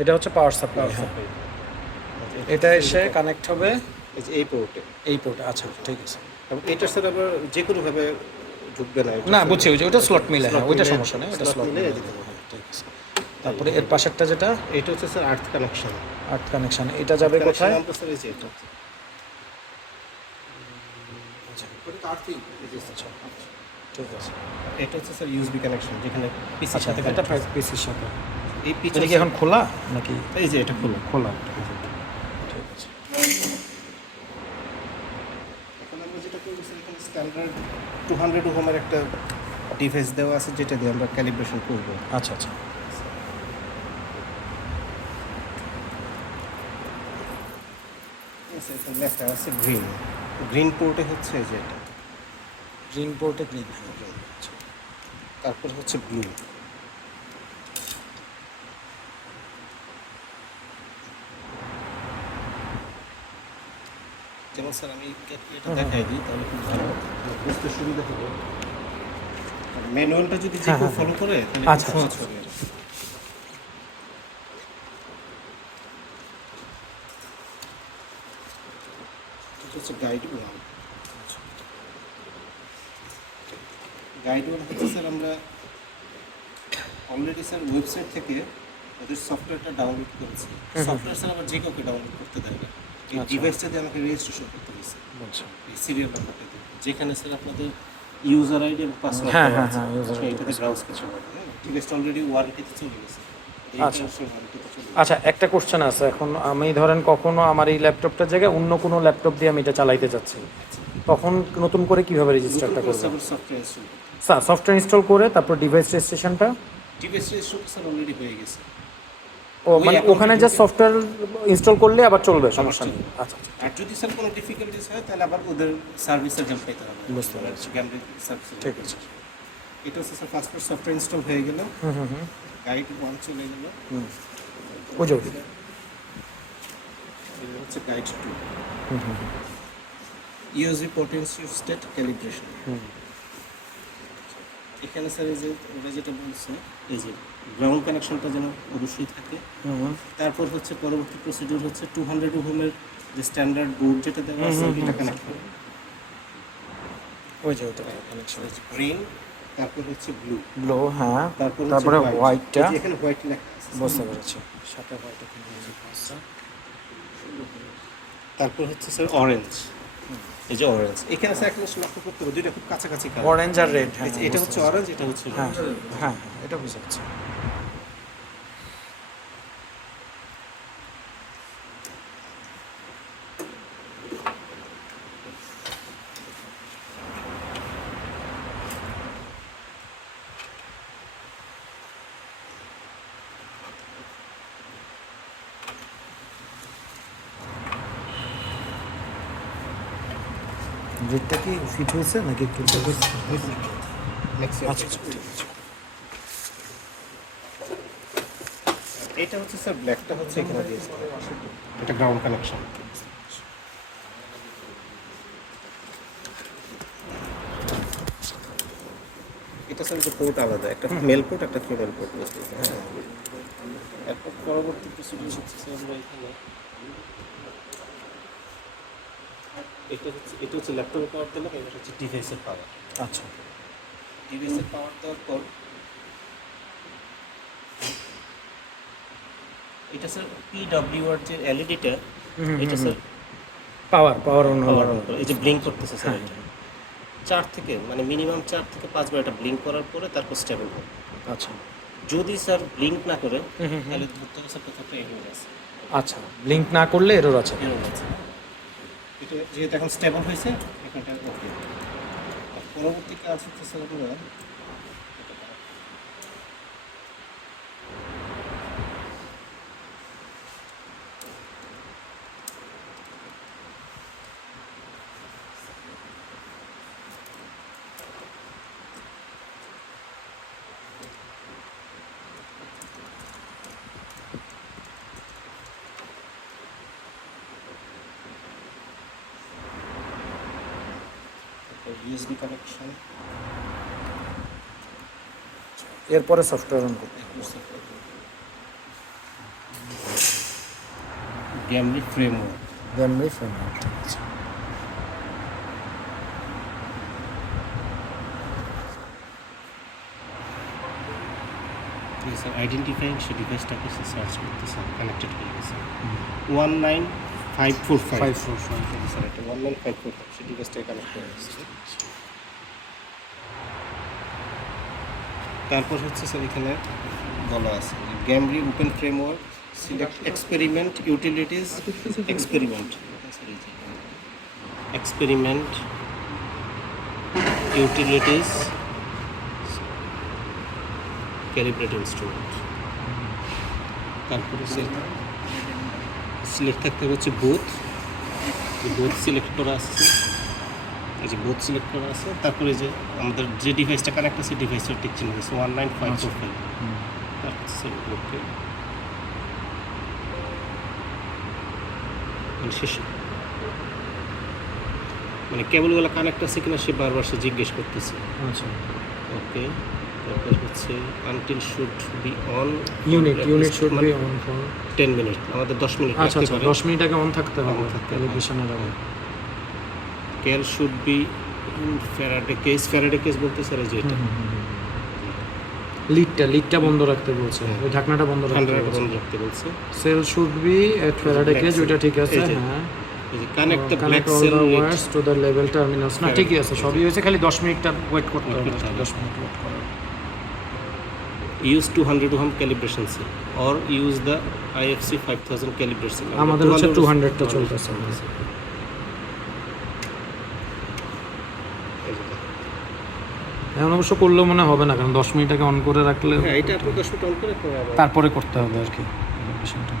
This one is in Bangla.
এটা হচ্ছে পাওয়ার সাপ্লাই। পাওয়ার হ্যাঁ, সাপ্লাই। এটা এসে কানেক্ট হবে এই পোর্টে। এই পোর্টে। আচ্ছা, ঠিক আছে। এবং এটা স্যার আবার যে কোনোভাবে ঢুকবে না এটা না, স্যার, বুঝছি, ওই যে ওটা স্লট মিলে, হ্যাঁ, স্লট ওইটা মিলে, সমস্যা নেই, ওটা স্লট স্লট মিলে মিলে দিতে হবে। হবে। হ্যাঁ, ঠিক আছে। তারপরে এর পাশেরটা যেটা এটা হচ্ছে স্যার আর্থ কানেকশন। আর্থ কানেকশন, এটা যাবে কোথায়? আমরা স্যার এই যে এটা আচ্ছা, এই যে আচ্ছা, ঠিক আছে। এটা হচ্ছে স্যার ইউএসবি কানেকশন, যেখানে পিসির আচ্ছা, সাথে এটা connect পিসির সাথে। এই এটা পিছনে কি এখন খোলা নাকি? এই যে এটা খোলা। খোলা, ঠিক আছে। এখন আমরা যেটা করবো স্যার, এখানে স্ট্যান্ডার্ড 200 ওহমের একটা ডিভাইস দেওয়া আছে, যেটা দিয়ে আমরা ক্যালিব্রেশন করবো। আচ্ছা, আচ্ছা। ঠিক আছে, এখানে লেখা আছে গ্রিন। গ্রিন পোর্টে হচ্ছে এই যে এটা, গ্রিন পোর্টে গ্রিন। তারপর হচ্ছে ব্লু। যেমন স্যার আমি এটা দেখাই দিই, তাহলে খুব ভালো বুঝতে সুবিধা হবে। ম্যানুয়ালটা যদি যে কেউ ফলো করে তাহলে আচ্ছা, খুব সহজ আচ্ছা। হবে। এটা হচ্ছে গাইড ওয়ান। গাইড ওয়ান হচ্ছে স্যার আমরা অলরেডি স্যার ওয়েবসাইট থেকে ওদের সফটওয়্যারটা ডাউনলোড করেছি। সফটওয়্যার স্যার আবার যে কাউকে ডাউনলোড করতে দেয় না। এই আচ্ছা। ডিভাইসটা দিয়ে আমাকে রেজিস্ট্রেশন করতে হয়েছে, আচ্ছা। এই সিরিয়াল নাম্বারটা দিয়ে, যেখানে স্যার আপনাদের ইউজার আইডি এবং পাসওয়ার্ড হ্যাঁ, দেওয়া হ্যাঁ, আছে। হ্যাঁ, user ID, এটাতে ব্রাউজ কিছু হবে না। ডিভাইসটা অলরেডি ওয়ারেন্টিতে চলে গেছে। আচ্ছা। ওয়ারেন্টিতে চলে গেছে। আচ্ছা, একটা কোশ্চেন আছে। এখন আমি ধরেন কখনো আমার এই ল্যাপটপটার জায়গায় অন্য কোনো ল্যাপটপ দিয়ে আমি এটা চালাইতে চাচ্ছি, তখন নতুন করে কিভাবে রেজিস্টারটা করব? সফটওয়্যার ইনস্টল করতে হবে। স্যার, সফটওয়্যার ইনস্টল করে তারপর ডিভাইস রেজিস্ট্রেশনটা? ডিভাইস রেজিস্ট্রেশন স্যার অলরেডি হয়ে গেছে। ও, ওই মানে account ওখানে এ যে ঢুকে- সফটওয়্যার ইনস্টল করলে আবার চলবে, সমস্যা নেই? আচ্ছা, আচ্ছা, আর যদি স্যার কোনো ডিফিকাল্টিস হয় তাহলে আবার ওদের সার্ভিসের হেল্প পেতে হবে। বুঝতে পেরেছি। গ্যামরি সার্ভিস। ঠিক আছে। এটা হচ্ছে স্যার পাসপোর্ট সফটওয়্যার ইনস্টল হয়ে গেল, গাইড ওয়ান চলে গেল, বুঝো। এটা হচ্ছে guide to, USB potential state calibration. এখানে স্যার এই যে ওরা যেটা বলছে, এই যে গ্রাউন্ড কানেকশনটা যেন অবশ্যই থাকে। তারপর হচ্ছে পরবর্তী প্রসিডিউর হচ্ছে 200 ওহমের যে স্ট্যান্ডার্ড বোর্ড যেটা দেওয়া আছে এটা কানেক্ট করে। ওই যে ওটা কানেকশন। গ্রিন, তারপর হচ্ছে ব্লু, ব্লু, হ্যাঁ। তারপর তারপরে হচ্ছে হোয়াইটটা। এই যে এখানে হোয়াইট লেখা আছে, বুঝতে পেরেছি। সাথে হোয়াইট এখানে আছে। তারপর হচ্ছে স্যার অরেঞ্জ। এই যে অরেঞ্জ, এখানে স্যার একটা জিনিস লক্ষ্য করতে হবে, দুইটা খুব কাছাকাছি কালার। অরেঞ্জ আর রেড, হ্যাঁ। এটা হচ্ছে অরেঞ্জ, এটা হচ্ছে হ্যাঁ, red। হ্যাঁ, এটা বুঝতে পারছি। রেডটা কি ফিট হয়েছে নাকি একটু? Next year। আচ্ছা, আচ্ছা, ঠিক আছে। এটা হচ্ছে স্যার ব্ল্যাকটা হচ্ছে এখানে দিয়েছে, এটা গ্রাউন্ড কানেকশন। এটা স্যার যে পোর্ট আলাদা, একটা মেল পোর্ট একটা ফিমেল পোর্ট। হ্যাঁ, এরপর পরবর্তী প্রসিডিউর হচ্ছে স্যার আমরা এখানে এটা হচ্ছে ল্যাপটপে পাওয়ার দিলাম, এটা হচ্ছে ডিভাইসের পাওয়ার। আচ্ছা, ডিভাইসের পাওয়ার দেওয়ার পর এটা স্যার পিডব্লিউআর যে এলইডিটা, এটা স্যার পাওয়ার অন পাওয়ার হলো। অন করে এই যে ব্লিঙ্ক করতেছে স্যার, এটা 4 থেকে মানে মিনিমাম 4 থেকে 5 বার এটা ব্লিঙ্ক করার পরে তারপর স্টেবল হবে। আচ্ছা, যদি স্যার ব্লিঙ্ক না করে তাহলে ধরতে হবে স্যার কোথাও একটা এরর আছে। আচ্ছা, ব্লিঙ্ক না করলে এরর আছে। এরর আছে, এটা যেহেতু এখন স্টেবল হয়েছে এখানটা ওকে। পরবর্তী কাজ হচ্ছে স্যার আমরা ইউএসবি কানেকশন, এরপরে সফটওয়্যার অন করতে। গ্যামরি ফ্রেমওয়ার্ক। গ্যামরি ফ্রেমওয়ার্ক। ঠিক আছে, আইডেন্টিফাইং সে ডিভাইসটাকে সে সার্চ করতেছে, কানেক্টেড হয়ে গেছে 19545 স্যার, এটা 19545 সে ডিভাইসটাকে কানেক্ট হয়ে গেছে। তারপর হচ্ছে স্যার এখানে বলা আছে Gamry open framework, select experiment utilities, experiment utilities calibrate instrument. তারপরে সিলেক্ট থাকতে হচ্ছে বোথ সিলেক্ট করা আছে, এই যে বোথ সিলেক্ট করা আছে। তারপরে যে আমাদের যে ডিভাইসটা কানেক্ট আছে ডিভাইসের টিক চিহ্ন আছে 19545। তারপর হচ্ছে ওকে শেষে মানে কেবলগুলো কানেক্ট আছে কিনা সে বারবার সে জিজ্ঞেস করতেছে। আচ্ছা, ওকে, তারপর হচ্ছে until should be on unit should be on for 10 minute, আমাদের 10 মিনিট আচ্ছা রাখতে আচ্ছা, পারে। 10 মিনিট আগে অন থাকতে হবে On থাকতে হবে। ক্যালিব্রেশনের আগে। Care should be in Faraday case বলতে স্যার এই যে এটা লিডটা বন্ধ রাখতে বলছে, ওই ঢাকনাটা বন্ধ রাখতে ঠান্ডা বলছে। বন্ধ রাখতে বলছে। Cell should be at Faraday cage, ওইটা ঠিক আছে। এই যে, হ্যাঁ, এই যে connect the black connect all cell the with wires to the level terminals. না ঠিকই আছে, সবই হয়েছে, খালি 10 মিনিটটা ওয়েট করতে হবে। 10 মিনিট ওয়েট করা। use 200 ohm calibration cell or use the IFC 5000 calibration cell। আমাদের হচ্ছে 200 টা চলতেছে। এখন অবশ্য করলেও মনে হবে না, কারণ 10 মিনিট আগে অন করে রাখলে হ্যাঁ, এটা আপনি 10 মিনিট অন করে পরে আবার তারপরে করতে হবে আর কি ক্যালিব্রেশনটা।